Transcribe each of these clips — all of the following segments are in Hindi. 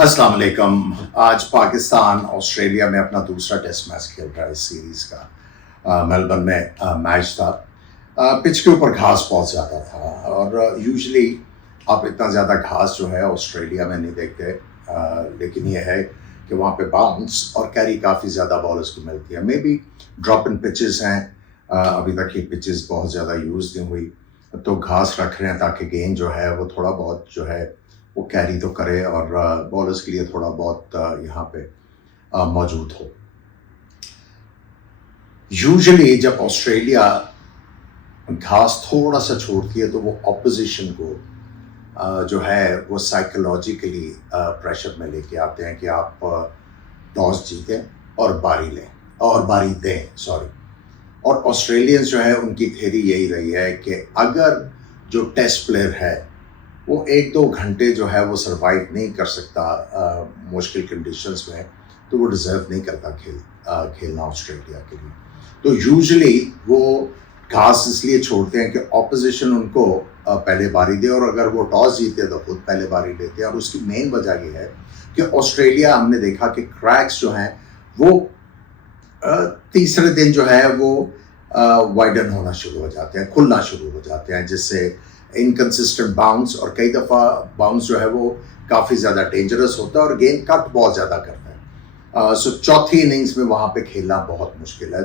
अस्सलाम वालेकुम। आज पाकिस्तान ऑस्ट्रेलिया में अपना दूसरा टेस्ट मैच खेल रहा है इस सीरीज़ का। मेलबर्न में मैच था। पिच के ऊपर घास बहुत ज़्यादा था और यूजुअली आप इतना ज़्यादा घास जो है ऑस्ट्रेलिया में नहीं देखते। लेकिन ये है कि वहाँ पे बाउंस और कैरी काफ़ी ज़्यादा बॉलर्स को मिलती है। May be drop in pitches हैं। अभी तक ये पिचेस बहुत ज़्यादा यूज़ नहीं हुई, तो घास रख रहे हैं ताकि गेंद जो है वो थोड़ा बहुत जो है वो कैरी तो करे और बॉलर्स के लिए थोड़ा बहुत यहाँ पे मौजूद हो। यूजुअली जब ऑस्ट्रेलिया घास थोड़ा सा छोड़ती है तो वो ऑपोजिशन को जो है वो साइकोलॉजिकली प्रेशर में लेके आते हैं कि आप टॉस जीतें और बारी दें सॉरी। और ऑस्ट्रेलियंस जो है उनकी थ्योरी यही रही है कि अगर जो टेस्ट प्लेयर है वो 1-2 घंटे जो है वो सरवाइव नहीं कर सकता मुश्किल कंडीशंस में, तो वो डिज़र्व नहीं करता खेलना ऑस्ट्रेलिया के लिए। तो यूजुअली वो घास इसलिए छोड़ते हैं कि ऑपोजिशन उनको पहले बारी दे, और अगर वो टॉस जीते तो खुद पहले बारी लेते हैं। और उसकी मेन वजह ये है कि ऑस्ट्रेलिया, हमने देखा कि क्रैक्स जो हैं वो तीसरे दिन जो है वो वाइडन होना शुरू हो जाते हैं, खुलना शुरू हो जाते हैं, जिससे इनकंसिस्टेंट बाउंस, और कई दफ़ा बाउंस जो है वो काफ़ी ज़्यादा डेंजरस होता है और गेंद कट बहुत ज़्यादा करता है। सो चौथी इनिंग्स में वहाँ पे खेलना बहुत मुश्किल है।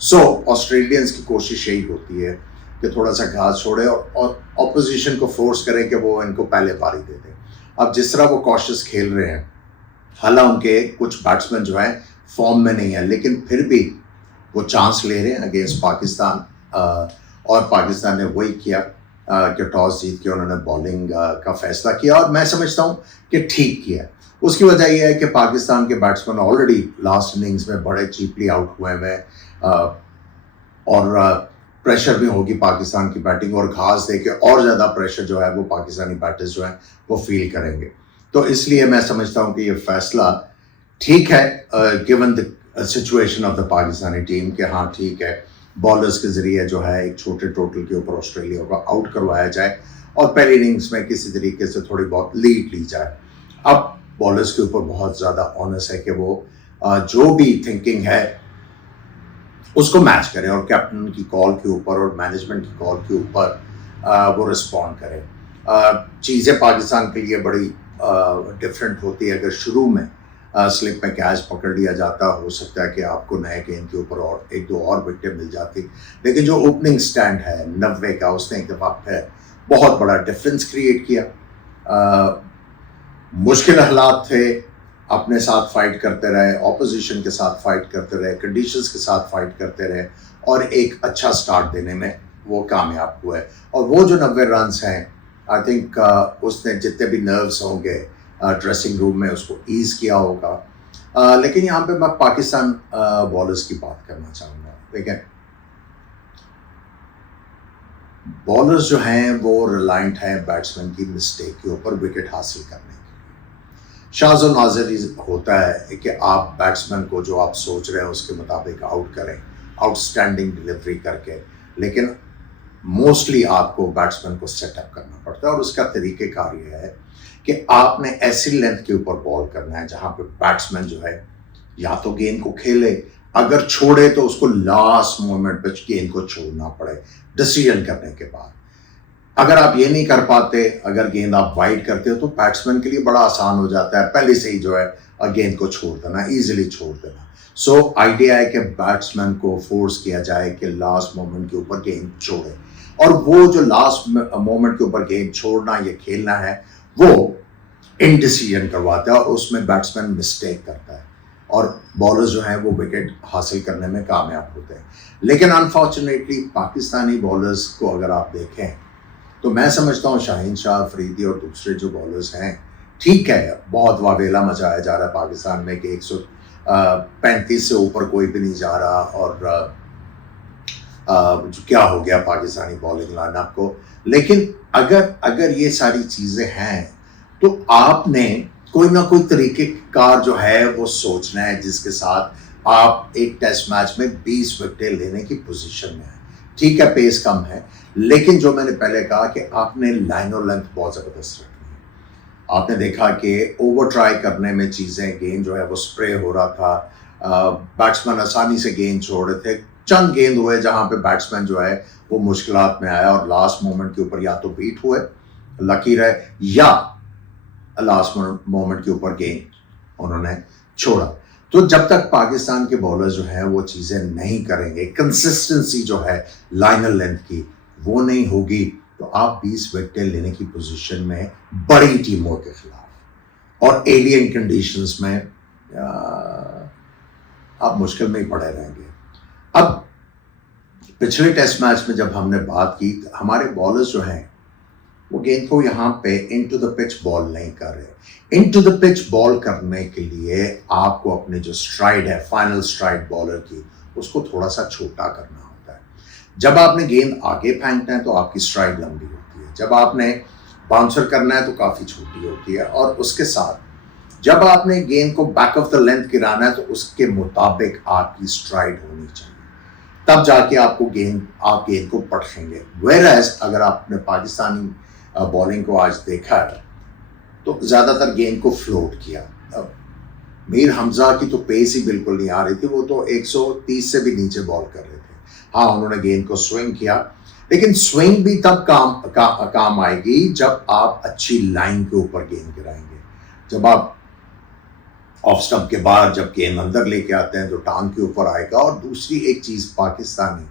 सो ऑस्ट्रेलियंस की कोशिश यही होती है कि थोड़ा सा घास छोड़े और ऑपोजिशन को फोर्स करें कि वो इनको पहले पारी दे दें। अब जिस तरह वो कॉशियस खेल रहे हैं, हालांकि उनके कुछ बैट्समैन जो हैं फॉर्म में नहीं है, लेकिन फिर भी वो चांस ले रहे हैं अगेंस्ट पाकिस्तान। और पाकिस्तान ने वही किया कि टॉस जीत के उन्होंने बॉलिंग का फैसला किया, और मैं समझता हूँ कि ठीक किया। उसकी वजह यह है कि पाकिस्तान के बैट्समैन ऑलरेडी लास्ट इनिंग्स में बड़े चीपली आउट हुए हैं और प्रेशर भी होगी पाकिस्तान की बैटिंग, और घास दे के और ज़्यादा प्रेशर जो है वो पाकिस्तानी बैटर्स जो हैं वो फील करेंगे। तो इसलिए मैं समझता हूँ कि ये फैसला ठीक है given the situation of the Pakistani team, कि हाँ ठीक है, बॉलर्स के ज़रिए जो है एक छोटे टोटल के ऊपर ऑस्ट्रेलिया को आउट करवाया जाए और पहली इनिंग्स में किसी तरीके से थोड़ी बहुत लीड ली जाए। अब बॉलर्स के ऊपर बहुत ज़्यादा ऑनस है कि वो जो भी थिंकिंग है उसको मैच करें, और कैप्टन की कॉल के ऊपर और मैनेजमेंट की कॉल के ऊपर वो रिस्पॉन्ड करें। चीज़ें पाकिस्तान के लिए बड़ी डिफरेंट होती है। अगर शुरू में स्लिप में कैच पकड़ लिया जाता, हो सकता है कि आपको नए गेंद के ऊपर और 1-2 और विकेट मिल जाती, लेकिन जो ओपनिंग स्टैंड है 90 का, उसने एक दफ़ा फिर बहुत बड़ा डिफरेंस क्रिएट किया। मुश्किल हालात थे, अपने साथ फाइट करते रहे, ऑपोजिशन के साथ फाइट करते रहे, कंडीशंस के साथ फाइट करते रहे, और एक अच्छा स्टार्ट देने में वो कामयाब हुए। और वो जो 90 रन्स हैं, आई थिंक उसने जितने भी नर्व्स होंगे ड्रेसिंग रूम में उसको ईज़ किया होगा। लेकिन यहाँ पे मैं पाकिस्तान बॉलर्स की बात करना चाहूँगा। देखें, बॉलर्स जो हैं वो रिलायंट हैं बैट्समैन की मिस्टेक के ऊपर विकेट हासिल करने के। शाज़ और नाज़िर होता है कि आप बैट्समैन को जो आप सोच रहे हैं उसके मुताबिक आउट करें, आउटस्टैंडिंग डिलीवरी करके, लेकिन मोस्टली आपको बैट्समैन को सेटअप करना पड़ता है, और उसका तरीक़ेकार ये है कि आपने ऐसी लेंथ के ऊपर बॉल करना है जहां पे बैट्समैन जो है या तो गेंद को खेले, अगर छोड़े तो उसको लास्ट मोमेंट पे गेंद को छोड़ना पड़े डिसीजन करने के बाद। अगर आप ये नहीं कर पाते, अगर गेंद आप वाइड करते हो, तो बैट्समैन के लिए बड़ा आसान हो जाता है पहले से ही जो है गेंद को छोड़ देना, ईजिली छोड़ देना। सो आइडिया है कि बैट्समैन को फोर्स किया जाए कि लास्ट मोमेंट के ऊपर गेंद छोड़े, और वो जो लास्ट मोमेंट के ऊपर गेंद छोड़ना या खेलना है वो इनडिसीजन करवाता है, और उसमें बैट्समैन मिस्टेक करता है और बॉलर्स जो हैं वो विकेट हासिल करने में कामयाब होते हैं। लेकिन अनफॉर्चुनेटली पाकिस्तानी बॉलर्स को अगर आप देखें तो मैं समझता हूँ शाहीन शाह, अफरीदी और दूसरे जो बॉलर्स हैं, ठीक है, बहुत वावेला मचाया जा रहा है पाकिस्तान में कि 135 से ऊपर कोई भी नहीं जा रहा, और क्या हो गया पाकिस्तानी बॉलिंग लाइनअप को। लेकिन अगर ये सारी चीज़ें हैं तो आपने कोई ना कोई तरीके कार जो है वो सोचना है जिसके साथ आप एक टेस्ट मैच में 20 विकेट लेने की पोजीशन में है। ठीक है, पेस कम है, लेकिन जो मैंने पहले कहा कि आपने लाइन और लेंथ बहुत ज़बरदस्त रखनी है। आपने देखा कि ओवर ट्राई करने में चीज़ें, गेंद जो है वो स्प्रे हो रहा था, बैट्समैन आसानी से गेंद छोड़ रहे थे, चंद गेंद हुए जहां पे बैट्समैन जो है वो मुश्किलात में आया और लास्ट मोमेंट के ऊपर या तो बीट हुए, लकी रहे, या लास्ट मोमेंट के ऊपर गेंद उन्होंने छोड़ा। तो जब तक पाकिस्तान के बॉलर जो है वो चीज़ें नहीं करेंगे, कंसिस्टेंसी जो है लाइनर लेंथ की वो नहीं होगी, तो आप 20 विकेटें लेने की पोजीशन में बड़ी टीमों के खिलाफ और एलियन कंडीशंस में आप मुश्किल में ही पड़े रहेंगे। अब पिछले टेस्ट मैच में जब हमने बात की, हमारे बॉलर्स जो हैं वो गेंद को यहाँ पे इनटू द पिच बॉल नहीं कर रहे। इनटू द पिच बॉल करने के लिए आपको अपने जो स्ट्राइड है, फाइनल स्ट्राइड बॉलर की, उसको थोड़ा सा छोटा करना होता है। जब आपने गेंद आगे फेंकना है तो आपकी स्ट्राइड लंबी होती है, जब आपने बाउंसर करना है तो काफ़ी छोटी होती है, और उसके साथ जब आपने गेंद को बैक ऑफ द लेंथ गिराना है तो उसके मुताबिक आपकी स्ट्राइड होनी चाहिए, तब जाके आप गेंद को पटखेंगे। वेयरएज अगर आपने पाकिस्तानी बॉलिंग को आज देखा है तो ज़्यादातर गेंद को फ्लोट किया। अब मीर हमजा की तो पेस ही बिल्कुल नहीं आ रही थी, वो तो 130 से भी नीचे बॉल कर रहे थे। हाँ, उन्होंने गेंद को स्विंग किया, लेकिन स्विंग भी तब काम आएगी जब आप अच्छी लाइन के ऊपर गेंद गिराएंगे। जब आप ऑफ स्टंप के बाद जब गेंद अंदर लेके आते हैं तो टांग के ऊपर आएगा। और दूसरी एक चीज़, पाकिस्तानी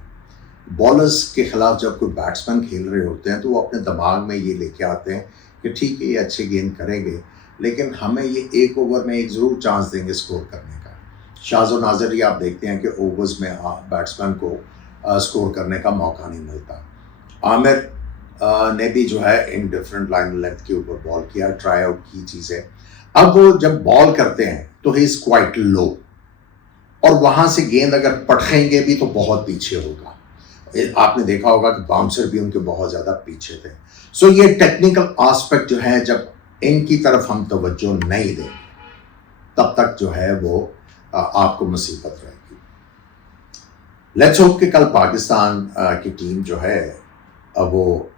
बॉलर्स के खिलाफ जब कोई बैट्समैन खेल रहे होते हैं तो वो अपने दिमाग में ये लेके आते हैं कि ठीक है ये अच्छे गेंद करेंगे, लेकिन हमें ये एक ओवर में एक ज़रूर चांस देंगे स्कोर करने का। शाज़ो नाज़र ही आप देखते हैं कि ओवर्स में बैट्समैन को स्कोर करने का मौका नहीं मिलता। आमिर ने भी जो है इन डिफरेंट लाइन लेंथ के ऊपर बॉल किया, ट्राई आउट की चीज़ें। अब वो जब बॉल करते हैं तो ही इज़ क्वाइट लो, और वहाँ से गेंद अगर पटखेंगे भी तो बहुत पीछे होगा। आपने देखा होगा कि बाउंसर भी उनके बहुत ज़्यादा पीछे थे। सो ये टेक्निकल एस्पेक्ट जो है, जब इनकी तरफ हम तवज्जो नहीं देंगे तब तक जो है वो आपको मुसीबत रहेगी। लेट्स होप कि कल पाकिस्तान की टीम जो है वो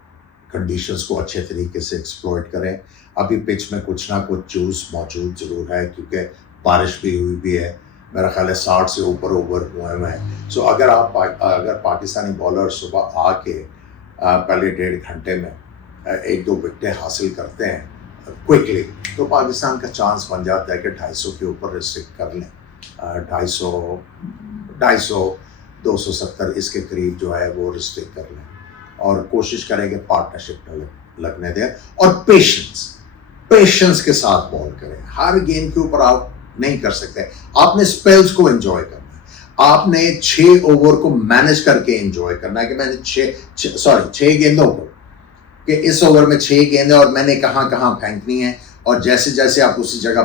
कंडीशंस को अच्छे तरीके से एक्सप्लॉइट करें। अभी पिच में कुछ ना कुछ जूस मौजूद ज़रूर है, क्योंकि बारिश भी हुई भी है। मेरा ख्याल है 60 से ऊपर ओवर हुए हैं। सो अगर पाकिस्तानी बॉलर सुबह आके पहले 1.5 घंटे में 1-2 विकेटें हासिल करते हैं क्विकली, तो पाकिस्तान का चांस बन जाता है कि 250 के ऊपर रिस्ट्रिक्ट कर लें। 250, 270 इसके करीब जो है वो रिस्ट्रिक्ट कर लें, और कोशिश करें कि पार्टनरशिप में लगने दें, और पेशेंस के साथ बॉल करें। हर गेंद के ऊपर आप नहीं कर सकते। आपने स्पेल्स को एंजॉय करना है, आपने 6 ओवर को मैनेज करके एंजॉय करना है कि मैंने 6 गेंदों को, कि इस ओवर में 6 गेंदें और मैंने कहाँ कहाँ फेंकनी है, और जैसे जैसे आप उसी जगह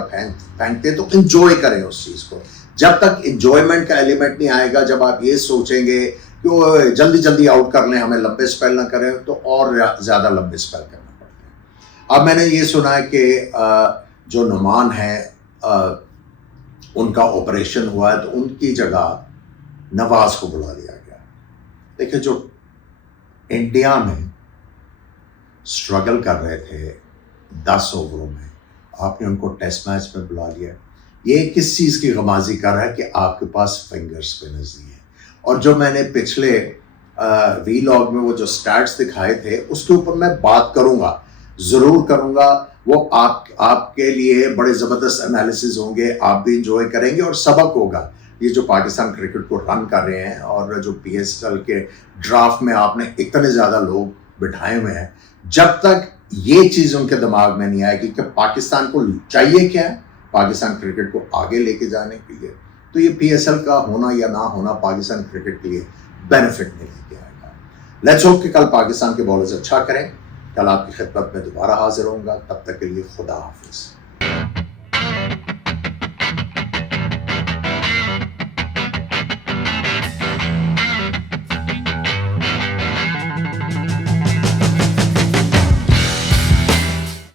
फेंकते तो एंजॉय करें उस चीज़ को। जब तक एंजॉयमेंट का एलिमेंट नहीं आएगा, जब आप ये सोचेंगे कि वो जल्दी जल्दी आउट कर लें, हमें लंबे स्पेल ना करें, तो और ज़्यादा लंबे स्पेल करना पड़ता है। अब मैंने ये सुना है कि जो नुमान है उनका ऑपरेशन हुआ है, तो उनकी जगह नवाज को बुला लिया गया। देखिए, जो इंडिया में स्ट्रगल कर रहे थे 10 ओवरों में, आपने उनको टेस्ट मैच में बुला लिया। ये किस चीज़ की गमाजी कर रहा है कि आपके पास फिंगर स्पिनर्स नहीं है। और जो मैंने पिछले वीलॉग में वो जो स्टैट्स दिखाए थे, उसके ऊपर मैं बात करूँगा, ज़रूर करूँगा। वो आपके लिए बड़े ज़बरदस्त एनालिसिस होंगे, आप भी इंजॉय करेंगे और सबक होगा। ये जो पाकिस्तान क्रिकेट को रन कर रहे हैं, और जो PSL के ड्राफ्ट में आपने इतने ज़्यादा लोग बिठाए हुए हैं, जब तक ये चीज़ उनके दिमाग में नहीं आएगी कि पाकिस्तान को चाहिए क्या है, पाकिस्तान क्रिकेट को आगे लेके जाने के लिए, तो ये PSL का होना या ना होना पाकिस्तान क्रिकेट के लिए बेनिफिट नहीं लेके आएगा। लेट्स होप कि कल पाकिस्तान के बॉलर्स अच्छा करें। कल आपकी खिदमत में दोबारा हाजिर होऊंगा, तब तक के लिए खुदा हाफिज़।